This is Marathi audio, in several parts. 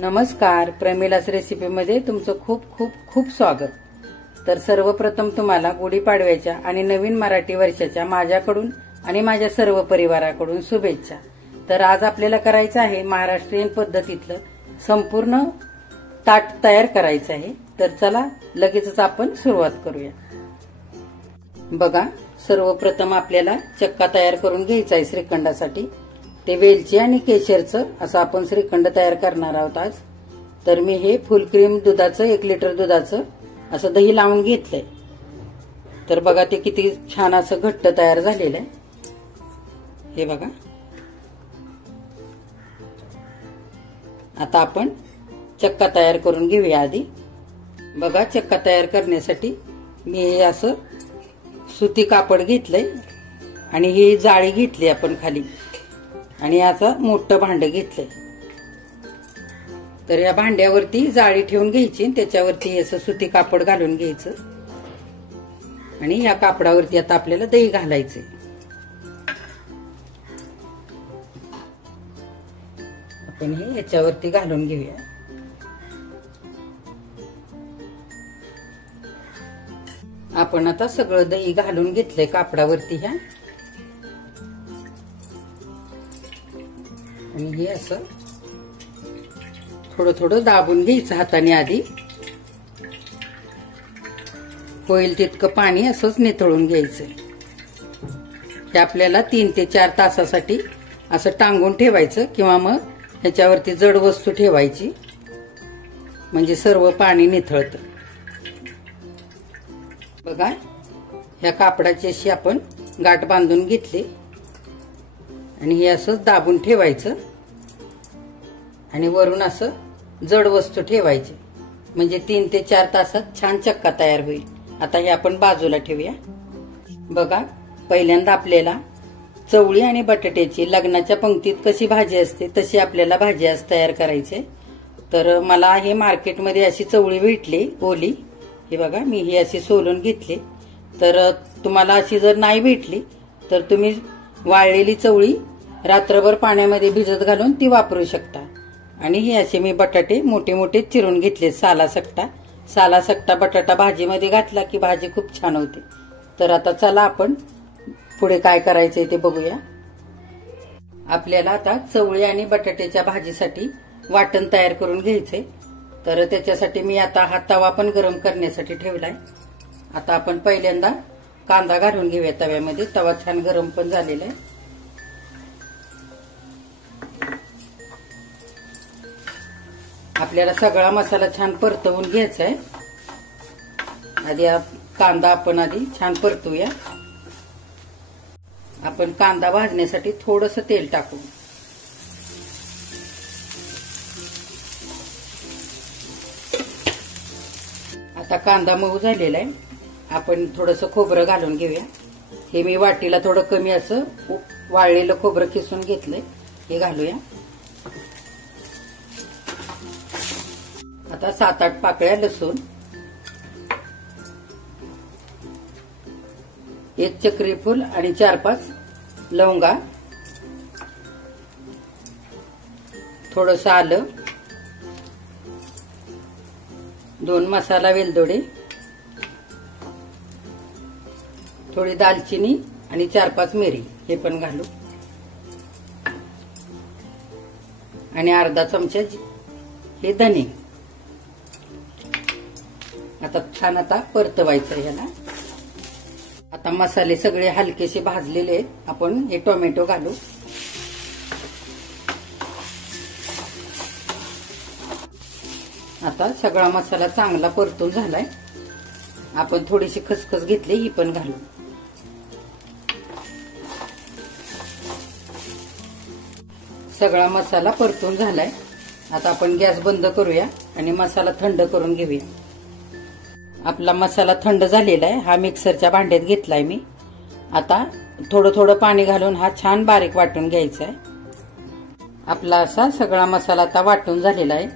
नमस्कार, प्रमिलास रेसिपीमध्ये तुमचं खूप खूप खूप स्वागत। तर सर्वप्रथम तुम्हाला गुढीपाडव्याच्या आणि नवीन मराठी वर्षाच्या माझ्याकडून आणि माझ्या सर्व परिवाराकडून शुभेच्छा। तर आज आपल्याला करायचं आहे महाराष्ट्रीयन पद्धतीतलं संपूर्ण ताट तयार करायचं आहे। तर चला लगेचच आपण सुरुवात करूया। बघा, सर्वप्रथम आपल्याला चक्का तयार करून घ्यायचा आहे श्रीखंडासाठी। ते वेलची आणि केशरचं असं आपण श्रीखंड तयार करणार आहोत आज। तर मी हे फुल क्रीम दुधाचं 1 लिटर दुधाचं असं दही लावून घेतलंय। तर बघा ते किती छान असं घट्ट तयार झालेलं आहे, हे बघा। आता आपण चक्का तयार करून घेऊया आधी। बघा, चक्का तयार करण्यासाठी मी हे असं सुती कापड घेतलंय आणि ही जाळी घेतली आपण खाली आणि आता मोठं भांड घेतलंय। तर या भांड्यावरती जाळी ठेवून घ्यायची, त्याच्यावरती असं सुती कापड घालून घ्यायचं आणि या कापडावरती आता आपल्याला दही घालायचंय। आपण हे याच्यावरती घालून घेऊया। आपण आता सगळं दही घालून घेतलंय कापडावरती ह्या, आणि हे असं थोडं थोडं दाबून घ्यायचं हाताने आधी। होईल तितकं पाणी असंच निथळून घ्यायचं। हे आपल्याला 3 ते 4 तासासाठी असं टांगून ठेवायचं किंवा मग ह्याच्यावरती जड वस्तू ठेवायची, म्हणजे सर्व पाणी निथळतं। बघा, ह्या कापडाची अशी आपण गाठ बांधून घेतली आणि हे असं दाबून ठेवायचं आणि वरून असं जड वस्तू ठेवायची, म्हणजे 3 ते 4 तासात छान चक्का तयार होईल। आता हे आपण बाजूला ठेवूया। बघा, पहिल्यांदा आपल्याला चवळी आणि बटाट्याची लग्नाच्या पंक्तीत कशी भाजी असते तशी आपल्याला भाजी आज तयार करायची। तर मला हे मार्केटमध्ये अशी चवळी भेटली ओली, हे बघा मी ही अशी सोलून घेतली। तर तुम्हाला अशी जर नाही भेटली तर तुम्ही वाळलेली चवळी रात्रभर पाण्यामध्ये भिजत घालून ती वापरू शकता। आणि हे असे मी बटाटे मोठे मोठे चिरून घेतले, सालासकटा बटाटा भाजीमध्ये घातला की भाजी खूप छान होते। तर आता चला आपण पुढे काय करायचंय ते बघूया। आपल्याला आता चवळी आणि बटाट्याच्या भाजीसाठी वाटण तयार करून घ्यायचंय। तर त्याच्यासाठी मी आता हा तवा पण गरम करण्यासाठी ठेवलाय। आता आपण पहिल्यांदा कांदा घालून घेऊया तव्यामध्ये। तवा छान गरम पण झालेला आहे। आपल्याला सगळा मसाला छान परतवून घ्यायचा आहे। आधी कांदा आपण आधी छान परतूया। आपण कांदा भाजण्यासाठी थोडंसं तेल टाकू। आता कांदा मऊ झालेला आहे, आपण थोडंसं खोबरं घालून घेऊया। हे मी वाटीला थोडं कमी असं वाळलेलं खोबरं किसून घेतलंय, हे घालूया। आता 7-8 पाकळ्या लसूण, 1 चक्री फूल आणि 4-5 लवंगा, थोडंसं आलं, 2 मसाला वेलदोडे, थोडी दालचिनी आणि 4-5 मिरी हे पण घालू, आणि अर्धा चमचा हे धने। आता छान आता परतवायचं ह्याला। आता मसाले सगळे हलकेसे भाजलेले आहेत, आपण हे टोमॅटो घालू। आता सगळा मसाला चांगला परतून झालाय, आपण थोडीशी खसखस घेतली, ही पण घालू। सगळा मसाला परतून झालाय। आता आपण गॅस बंद करूया आणि मसाला थंड करून घेऊया। आपला मसाला थंड झालेला आहे, हा मिक्सरच्या भांड्यात घेतलाय मी। आता थोडं थोडं पाणी घालून हा छान बारीक वाटून घ्यायचा आहे। आपला असा सगळा मसाला आता वाटून झालेला आहे,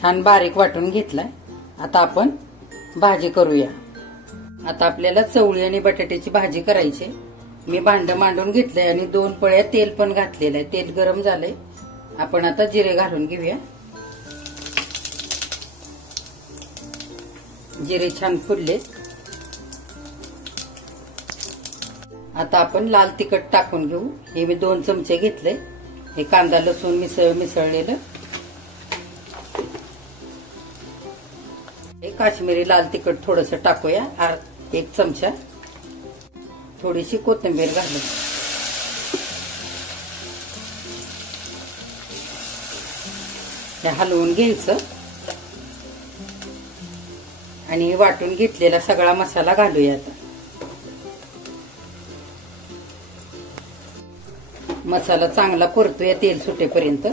छान बारीक वाटून घेतलाय। आता आपण भाजी करूया। आता आपल्याला चवळी आणि बटाट्याची भाजी करायची। मी भांड मांडून घेतलंय आणि 2 पळ्या तेल पण घातलेलं आहे। तेल गरम झालंय, आपण आता जिरे घालून घेऊया। जिरे छान फुलले. आता आपण लाल तिखट टाकून घेऊ. हे मी 2 चमचे घेतले. हे कांदा लसूण मिसळलेलं. हे काश्मीरी लाल तिखट थोडंसं टाकूया, 1 चमचा. थोडीशी कोथिंबीर घालू. हे हलवून घ्यायचं आणि वाटून घेतलेला सगळा मसाला घालूया. आता मसाला चांगला परतूया तेल सुटेपर्यंत.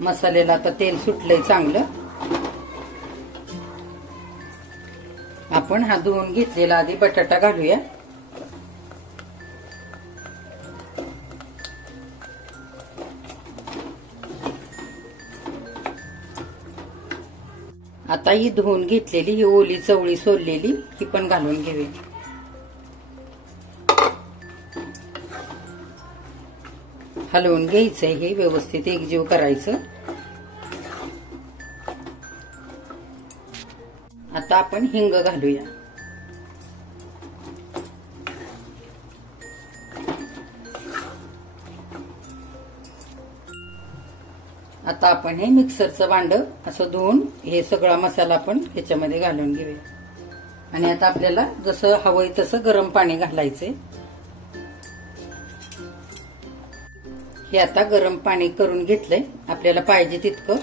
मसाल्याला आता तेल सुटलंय चांगलं. आपण हा धुवून घेतलेला आधी बटाटा घालूया. आता ही धुवून घेतलेली ही ओली चवळी सोललेली ही पण घालून घेऊया. हलवून घ्यायचंय. हे व्यवस्थित एकजीव करायचं. आता आपण हिंग घालूया. आता आपण हे मिक्सरचं भांड असं धुवून हे सगळा मसाला आपण ह्याच्यामध्ये घालून घेऊया. आणि आता आपल्याला जसं हवंय तसं गरम पाणी घालायचंय. हे आता गरम पाणी करून घेतलंय. आपल्याला पाहिजे तितकं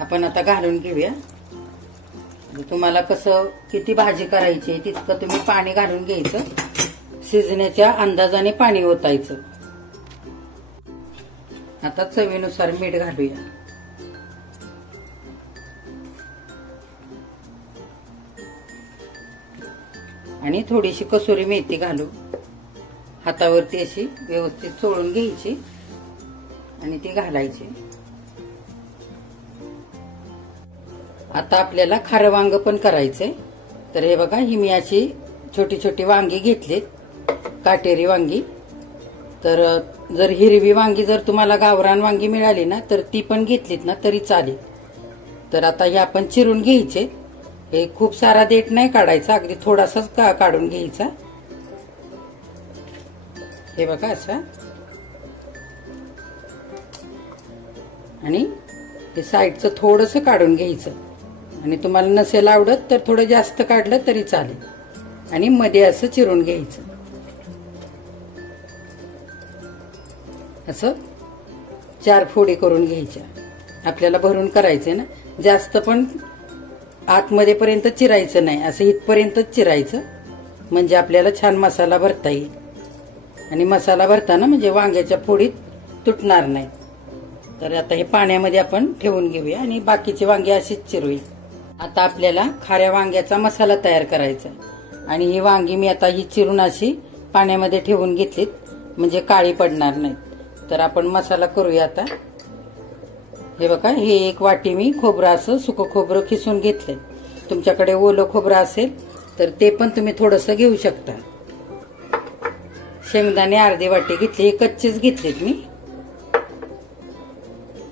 आपण आता घालून घेऊया. तुम्हाला कसं किती भाजी करायची तितकं तुम्ही पाणी घालून घ्यायचं. शिजण्याच्या अंदाजाने पाणी ओतायचं. आता चवीनुसार मीठ घालूया. आणि थोडीशी कसुरी मेथी घालू. हातावरती अशी व्यवस्थित चोळून घ्यायची आणि ती घालायची. आता आपल्याला खारं वांग पण करायचंय. तर हे बघा, ही मी अशी छोटी छोटी वांगी घेतलीत, काटेरी वांगी. तर जर हिरवी वांगी जर तुम्हाला गावरान वांगी मिळाली ना तर ती पण घेतलीत ना तरी चालेल. तर आता हे आपण चिरून घ्यायचे. हे खूप सारा देठ नाही काढायचा, अगदी थोडासाच काढून घ्यायचा. हे बघा असा. आणि हे साईडचं थोडंसं काढून घ्यायचं. आणि तुम्हाला नसेल आवडत तर थोडं जास्त काढलं तरी चालेल. आणि मध्ये असं चिरून घ्यायचं. असं 4 फोडी करून घ्यायच्या. आपल्याला भरून करायचंय ना, जास्त पण आतमध्ये पर्यंत चिरायचं नाही, असं इथपर्यंतच चिरायचं. म्हणजे आपल्याला छान मसाला भरता येईल. आणि मसाला भरताना म्हणजे वांग्याच्या फोडीत तुटणार नाही. तर आता हे पाण्यामध्ये आपण ठेवून घेऊया आणि बाकीची वांगी अशीच चिरूया. आता आपल्याला खाऱ्या वांग्याचा मसाला तयार करायचा. आणि ही वांगी मी आता ही चिरून अशी पाण्यामध्ये ठेवून घेतलीत, म्हणजे काळी पडणार नाहीत. तर आपण मसाला करूया आता. हे बघा, हे 1 वाटी मी खोबरं असं सुकं खोबरं खिसून घेतलंय. तुमच्याकडे ओलं खोबरं असेल तर ते पण तुम्ही थोडंसं घेऊ शकता. शेंगदाणे अर्धी वाटी घेतले, हे कच्चेच घेतलेत मी.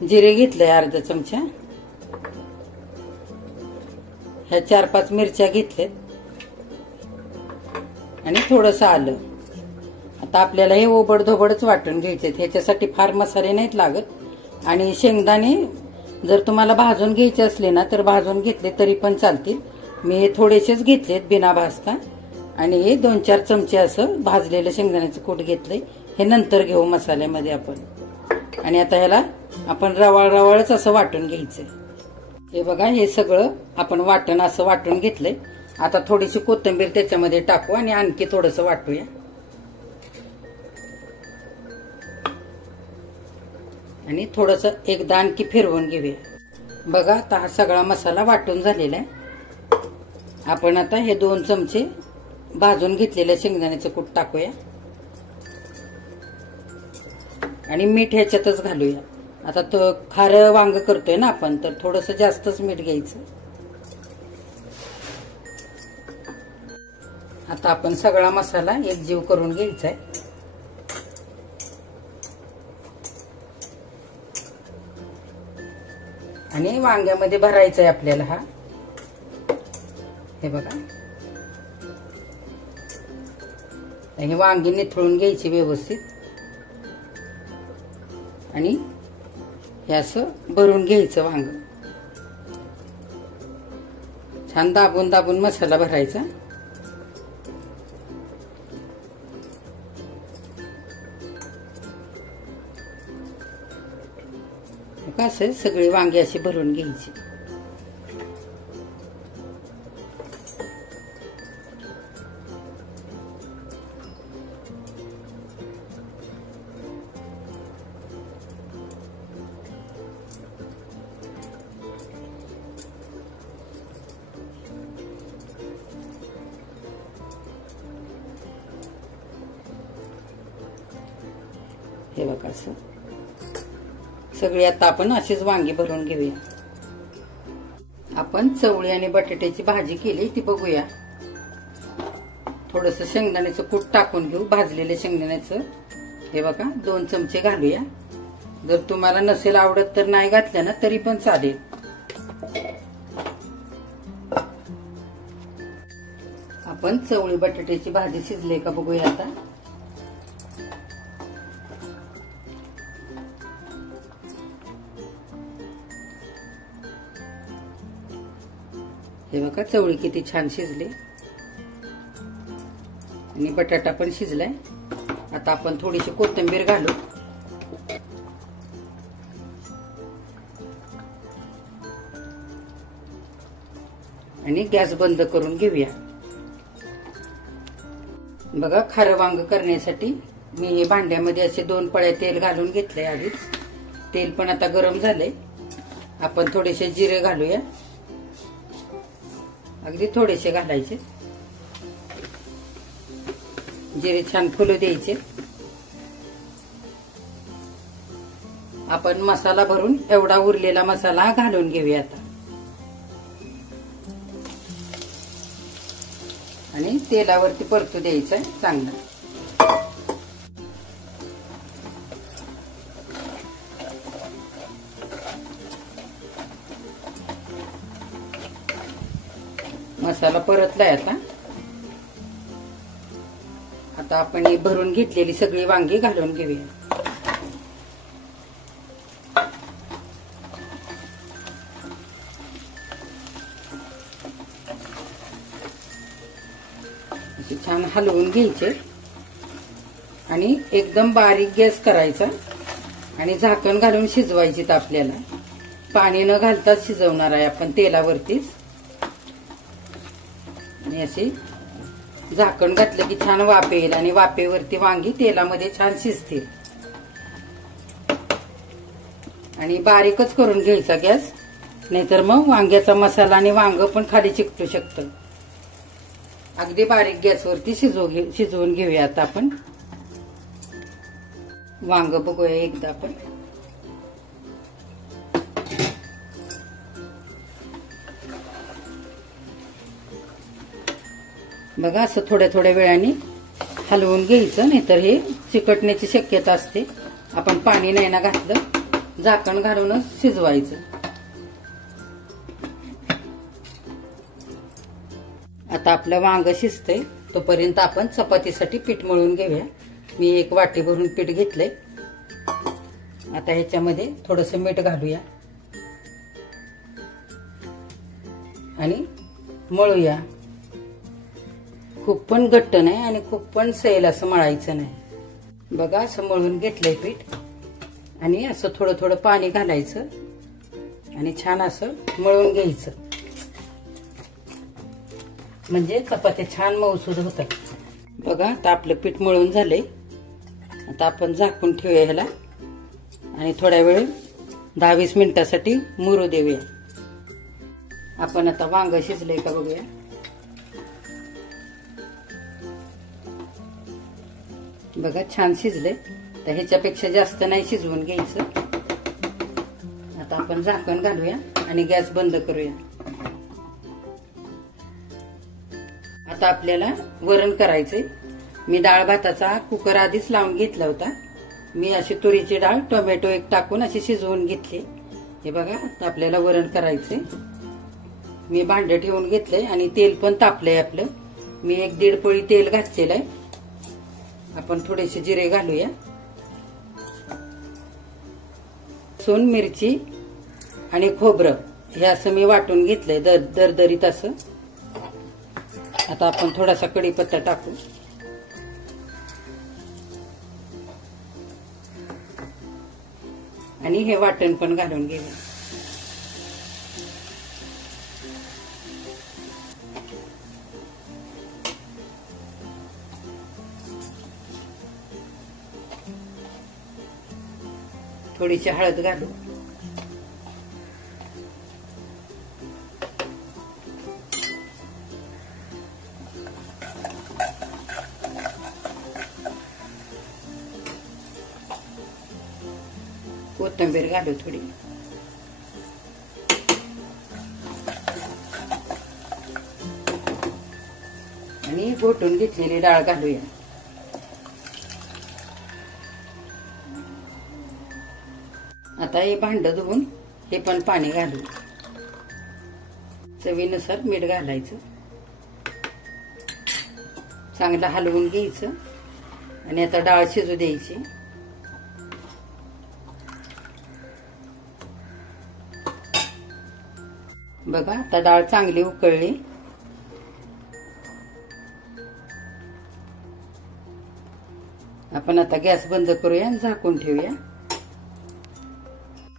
जिरे घेतलंय अर्धा चमचा. ह्या 4-5 मिरच्या घेतल्यात आणि थोडंसं आलं. आता आपल्याला हे ओबडधोबडच वाटून घ्यायचे. ह्याच्यासाठी फार मसाले नाहीत लागत. आणि शेंगदाणे जर तुम्हाला भाजून घ्यायचे असले ना तर भाजून घेतले तरी पण चालतील. मी हे थोडेसेच घेतलेत बिना भाजता. आणि हे 2-4 चमचे असं भाजलेलं शेंगदाण्याचं कूट घेतलंय. हे नंतर घेऊ मसाल्यामध्ये आपण. आणि आता ह्याला आपण रवाळच असं वाटून घ्यायचंय. हे बघा, हे सगळं आपण वाटण असं वाटून घेतलंय. आता थोडीशी कोथिंबीर त्याच्यामध्ये टाकू आणि आणखी थोडंसं वाटूया. आणि थोडंसं एकदा आणखी फिरवून घेऊया. बघा, आता हा सगळा मसाला वाटून झालेला आहे. आपण आता हे 2 चमचे भाजून घेतलेलं शेंगदाण्याचं कूट टाकूया. आणि मीठ ह्याच्यातच घालूया. आता तो खारं वांग करतोय ना आपण, तर थोडंसं जास्तच मीठ घ्यायचं. आता आपण सगळा मसाला एकजीव करून घ्यायचा आहे. आणि वांग्यामध्ये भरायचा आहे आपल्याला हा. हे बघा, हे वांगी निथळून घ्यायची व्यवस्थित आणि हे असं भरून घ्यायचं वांग. छान दाबून दाबून मसाला भरायचा. कसं सगळी वांगी अशी भरून घ्यायची. हे बघा असं सगळी आता आपण अशीच वांगी भरून घेऊया. आपण चवळी आणि बटाट्याची भाजी केली ती बघूया. थोडस शेंगदाण्याचं कूट टाकून घेऊ, भाजलेले शेंगदाण्याचं. हे बघा 2 चमचे घालूया. जर तुम्हाला नसेल आवडत तर नाही घातलं ना तरी पण चालेल. आपण चवळी बटाट्याची भाजी शिजले का बघूया आता. हे बघा चवळी किती छान शिजली आणि बटाटा पण शिजलाय. आता आपण थोडीशी कोथिंबीर घालू आणि गॅस बंद करून घेऊया. बघा खारं वांग करण्यासाठी मी हे भांड्यामध्ये असे 2 पळ्या तेल घालून घेतलंय आधीच. तेल पण आता गरम झालंय. आपण थोडेसे जिरे घालूया, अगदी थोडेसे घालायचे. जिरे छान फुलू द्यायचे. आपण मसाला भरून एवढा उरलेला मसाला घालून घेऊया आता आणि तेलावरती परतू द्यायचा चांगला. मसाला परतलाय आता. आता आपण ही भरून घेतलेली सगळी वांगी घालून घेऊया. अशी छान हलवून घ्यायचे आणि एकदम बारीक गॅस करायचा आणि झाकण घालून शिजवायची. तर आपल्याला पाणी न घालताच शिजवणार आहे आपण तेलावरतीच. आणि असे झाकण घातलं की छान वाफ येईल आणि वाफेवरती वांगी तेलामध्ये छान शिजतील. आणि बारीकच करून घ्यायचा गॅस, नाहीतर मग वांग्याचा मसाला आणि वांग पण खाली चिकटू शकतं. अगदी बारीक गॅसवरती शिजवून घेऊया. आता आपण वांग बघूया एकदा आपण. बघा असं थोड्या थोड्या वेळाने हलवून घ्यायचं, नाहीतर हे चिकटण्याची शक्यता असते. आपण पाणी नाही ना घातलं, झाकण घालूनच शिजवायचं. आता आपलं वांग शिजतंय तोपर्यंत आपण चपातीसाठी पीठ मळून घेऊया. मी 1 वाटी भरून पीठ घेतलंय. आता ह्याच्यामध्ये थोडंसं मीठ घालूया आणि मळूया. खूप पण घट्ट नाही आणि खूप पण सैल असं मळायचं नाही. बघा असं मळून घेतलंय पीठ आणि असं थोडं थोडं पाणी घालायचं आणि छान असं मळून घ्यायचं, म्हणजे चपात्या छान मऊसूद होतात. बघा आता आपलं पीठ मळून झालंय. आता आपण झाकून ठेवूया ह्याला आणि थोड्या वेळ 10-20 मिनिटासाठी मुरू देऊया. आपण आता वांग शिजलंय का बघूया. बघा छान शिजले. तर ह्याच्यापेक्षा जास्त नाही शिजवून घ्यायचं. आता आपण झाकण घालूया आणि गॅस बंद करूया. आता आपल्याला वरण करायचंय. मी डाळ भाताचा कुकर आधीच लावून घेतला होता. मी अशी तुरीची डाळ टोमॅटो 1 टाकून अशी शिजवून घेतली हे बघा आता आपल्याला वरण करायचंय. मी भांड ठेवून घेतलंय आणि तेल पण तापलंय आपलं. मी 1-1.5 पळी तेल घातलेलं आहे. आपण थोडेसे जिरे घालूया. लसूण, मिरची आणि खोबरं हे असं मी वाटून घेतलंय दरदरीत असं. आता आपण थोडासा कढीपत्ता टाकू. आणि हे वाटण पण घालून घेऊया. थोडीशी हळद घालू. कोथिंबीर घालू थोडी. आणि घोटून घेतलेली डाळ घालूया. आता हे भांड धुवून हे पण पाणी घालू. चवीनुसार मीठ घालायचं. चांगलं हलवून घ्यायचं आणि आता डाळ शिजू द्यायची. बघा आता डाळ चांगली उकळली. आपण आता गॅस बंद करूया आणि झाकून ठेवूया.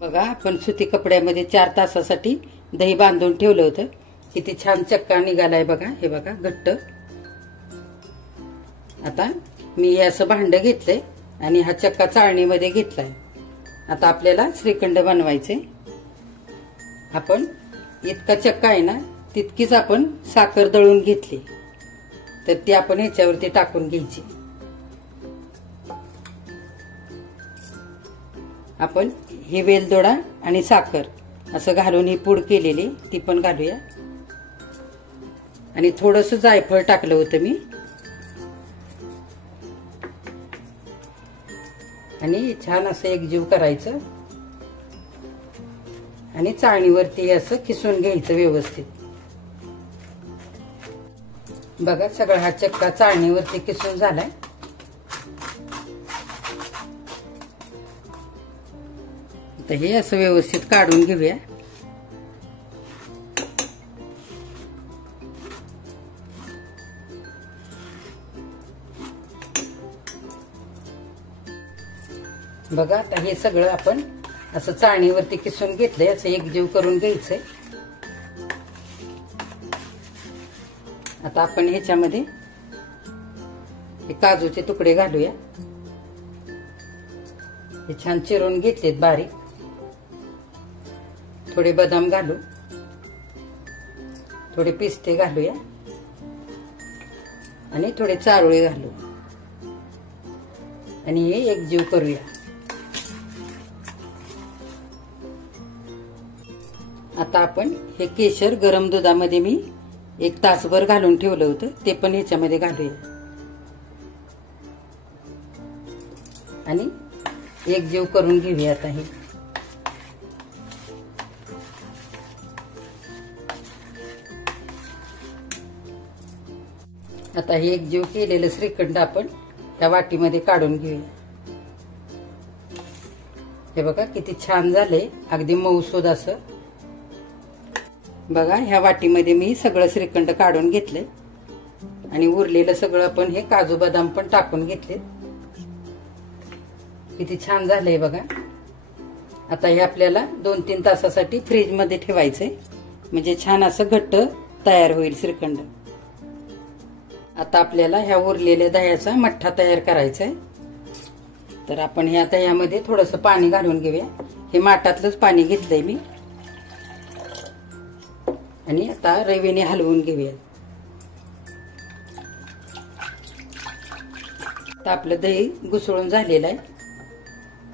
बघा आपण सुती कपड्यामध्ये 4 तासासाठी दही बांधून ठेवलं होतं. किती छान चक्का निघालाय बघा. हे बघा घट्ट. आता मी हे असं भांड घेतलंय आणि हा चक्का चाळणीमध्ये घेतलाय. आता आपल्याला श्रीखंड बनवायचे. आपण इतका चक्का आहे ना तितकीच आपण साखर दळून घेतली. तर ती आपण ह्याच्यावरती टाकून घ्यायची. आपण ही वेलदोडा आणि साखर असं घालून ही पूड केलेली ती पण घालूया. आणि थोडंसं जायफळ टाकलं होतं मी. आणि छान असं एकजीव करायचं आणि चाळणीवरती असं किसून घ्यायचं व्यवस्थित. बघा सगळा हा चक्का चाळणीवरती किसून झालाय. तर हे असं व्यवस्थित काढून घेऊया. बघा आता हे सगळं आपण असं चाळणीवरती किसून घेतलंय. असं एकजीव करून घ्यायचंय. आता आपण ह्याच्यामध्ये हे काजूचे तुकडे घालूया. हे छान चिरून घेतलेत बारीक. थोडे बदाम घालू. थोडे पिस्ते घालूया आणि थोडे चारोळे घालू आणि हे एकजीव करूया. आता आपण हे केशर गरम दुधामध्ये मी 1 तासभर घालून ठेवलं होतं ते पण ह्याच्यामध्ये घालूया आणि एकजीव करून घेऊया. आता हे आता हे एकजीव केलेलं श्रीखंड आपण या वाटीमध्ये काढून घेऊया. हे बघा किती छान झाले. अगदी मऊसूद असं. बघा ह्या वाटीमध्ये मी सगळं श्रीखंड काढून घेतले आणि उरलेलं सगळं आपण हे काजू बदाम पण टाकून घेतले. किती छान झालंय बघा. आता हे आपल्याला 2-3 तासासाठी फ्रीज मध्ये ठेवायचंय म्हणजे छान असं घट्ट तयार होईल श्रीखंड. आता आपल्याला ह्या उरलेल्या दह्याचा मठ्ठा तयार करायचा आहे. तर आपण हे आता यामध्ये थोडंसं पाणी घालून घेऊया. हे माठातलंच पाणी घेतलंय मी आणि आता रवेने हलवून घेऊया. आता आपलं दही घुसळून झालेलं आहे.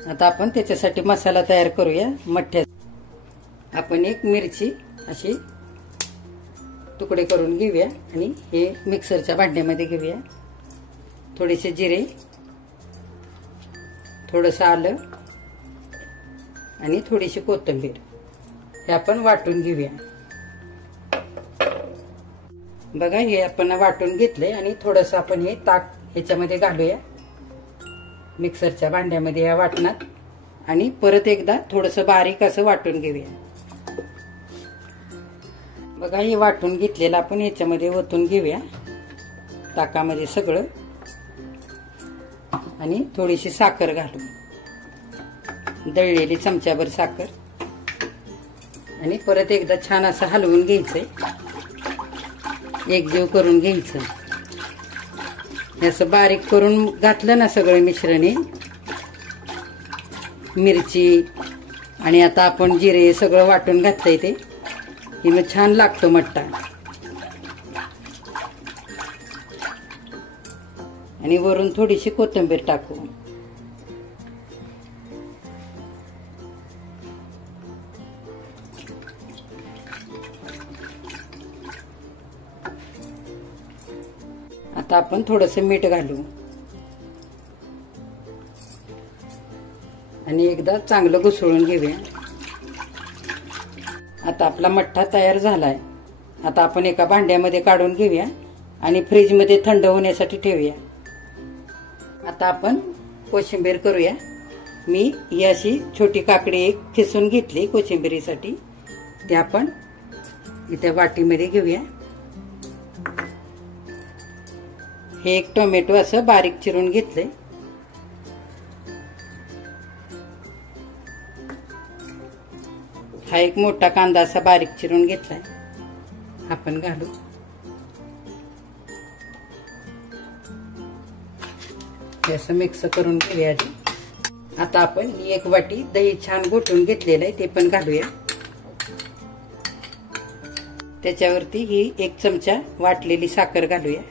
आता आपण त्याच्यासाठी मसाला तयार करूया. मठ्ठ्यात आपण 1 मिरची अशी तुकडे करून घेऊया आणि हे मिक्सरच्या भांड्यामध्ये घेऊया. थोडेसे जिरे, थोडंसं आलं आणि थोडीशी कोथिंबीर हे आपण वाटून घेऊया. बघा हे आपण वाटून घेतले आणि थोडस आपण हे ताक ह्याच्यामध्ये घालूया मिक्सरच्या भांड्यामध्ये या वाटणात आणि परत एकदा थोडस बारीक असं वाटून घेऊया. बघा हे वाटून घेतलेलं आपण ह्याच्यामध्ये ओतून घेऊया ताकामध्ये सगळं आणि थोडीशी साखर घालू, दळलेली चमच्याभर साखर आणि परत एकदा छान असं हलवून घ्यायचंय, एकजीव करून घ्यायचं. असं बारीक करून घातलं ना सगळं मिश्रणे, मिरची आणि आता आपण जिरे सगळं वाटून घातलंय ते की मग छान लागतो मट्टा. आणि वरून थोडीशी कोथिंबीर टाकू. आता आपण थोडंसं मीठ घालू आणि एकदा चांगलं घुसळून घेऊया. आता आपला मठ्ठा तयार झालाय. आता आपण एका भांड्यामध्ये काढून घेऊया आणि फ्रीजमध्ये थंड होण्यासाठी ठेवूया. आता आपण कोशिंबीर करूया. मी ही अशी छोटी काकडी एक खिसून घेतली कोशिंबिरीसाठी, ते आपण इथे वाटीमध्ये घेऊया. हे एक टोमॅटो असं बारीक चिरून घेतले. हा एक मोठा कांदा असा बारीक चिरून घेतलाय, आपण घालू. असं मिक्स करून घेऊया आधी. आता आपण ही एक वाटी दही छान घोटून घेतलेलं आहे ते पण घालूया. त्याच्यावरती ही एक चमचा वाटलेली साखर घालूया.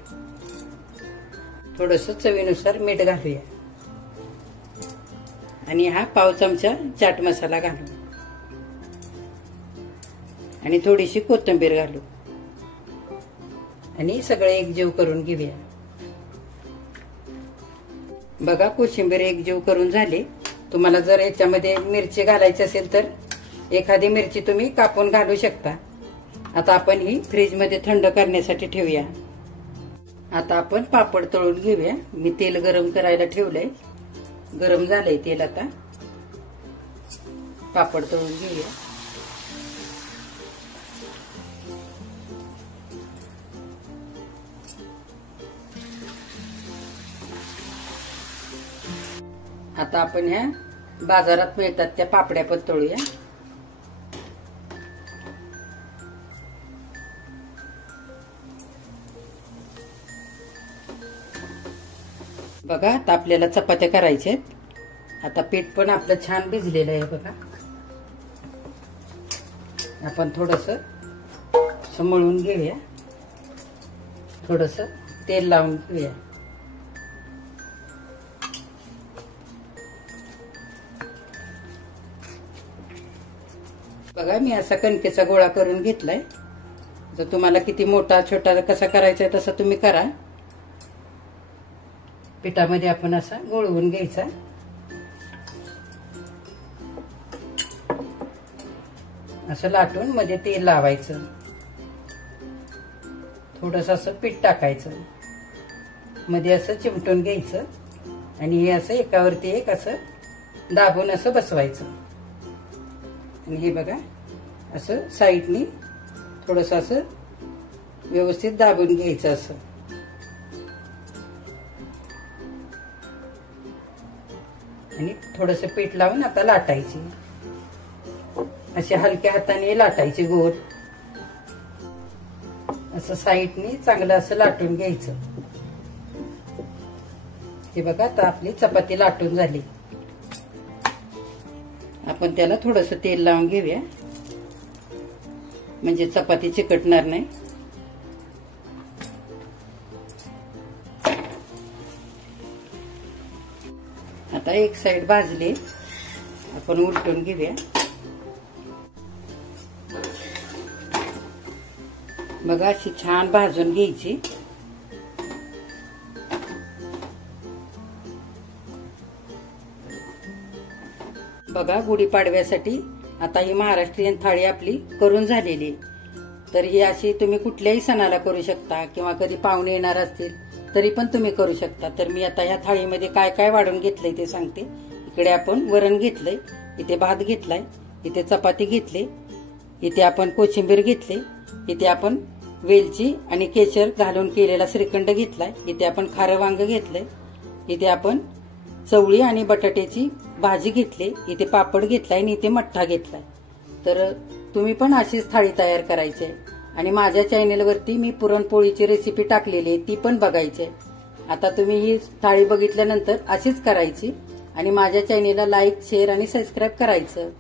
थोडस चवीनुसार मीठ घालूया आणि हा पाव चमचा चाट मसाला घालू आणि थोडीशी कोथिंबीर घालू आणि सगळे एकजीव करून घेऊया. बघा कोशिंबीर एकजीव करून झाले. तुम्हाला जर याच्यामध्ये मिरची घालायची असेल तर एखादी मिरची तुम्ही कापून घालू शकता. आता आपण ही फ्रीज मध्ये थंड करण्यासाठी ठेवूया. आता आपण पापड तळून घेऊया. मी तेल गरम करायला ठेवलंय, गरम झालंय तेल. आता पापड तळून घेऊया. आता आपण ह्या बाजारात मिळतात त्या पापड्या पण तळूया. बघा आता आपल्याला चपात्या करायच्या आहेत. आता पीठ पण आपलं छान भिजलेलं आहे. बघा आपण थोडस मळून घेऊया, थोडस तेल लावून घेऊया. बघा मी असा कणकेचा गोळा करून घेतलाय. जर तुम्हाला किती मोठा छोटा कसा करायचा आहे तसा तुम्ही करा. पिठामध्ये आपण असा गोळवून घ्यायचा. असं लाटून मध्ये तेल लावायचं, थोडस असं पीठ टाकायचं, मध्ये असं चिमटून घ्यायचं आणि हे असं एकावरती एक असं दाबून असं बसवायचं. आणि हे बघा असं साईडनी थोडस असं व्यवस्थित दाबून घ्यायचं असं. आणि थोडस पीठ लावून आता लाटायची. अशी हलक्या हाताने लाटायची गोल असं साईडनी चांगलं असं लाटून घ्यायचं. हे बघा आता आपली चपाती लाटून झाली. आपण त्याला थोडस तेल लावून घेऊया म्हणजे चपाती चिकटणार नाही. आता एक साइड भाजली, आपण उलटून घेऊया. बघा अशी छान भाजून घ्यायची. बघा गुढीपाडव्यासाठी आता ही महाराष्ट्रीयन थाळी आपली करून झालेली आहे. तर ही अशी तुम्ही कुठल्याही सणाला करू शकता किंवा कधी पाहुणे येणार असतील तरी पण तुम्ही करू शकता. तर मी आता ह्या थाळीमध्ये काय काय वाढून घेतलंय ते सांगते. इकडे आपण वरण घेतलंय, इथे भात घेतलाय, इथे चपाती घेतली, इथे आपण कोशिंबीर घेतली, इथे आपण वेलची आणि केशर घालून केलेला श्रीखंड घेतलाय, इथे आपण खारं वांग घेतलंय, इथे आपण चवळी आणि बटाट्याची भाजी घेतली, इथे पापड घेतलाय आणि इथे मठ्ठा घेतलाय. तर तुम्ही पण अशीच थाळी तयार करायची आहे. आणि माझ्या चॅनेलवरती मी पुरणपोळीची रेसिपी टाकलेली आहे, ती पण बघायची आहे. आता तुम्ही ही थाळी बघितल्यानंतर अशीच करायची आणि माझ्या चॅनेलला लाईक, शेअर आणि सबस्क्राईब करायचं.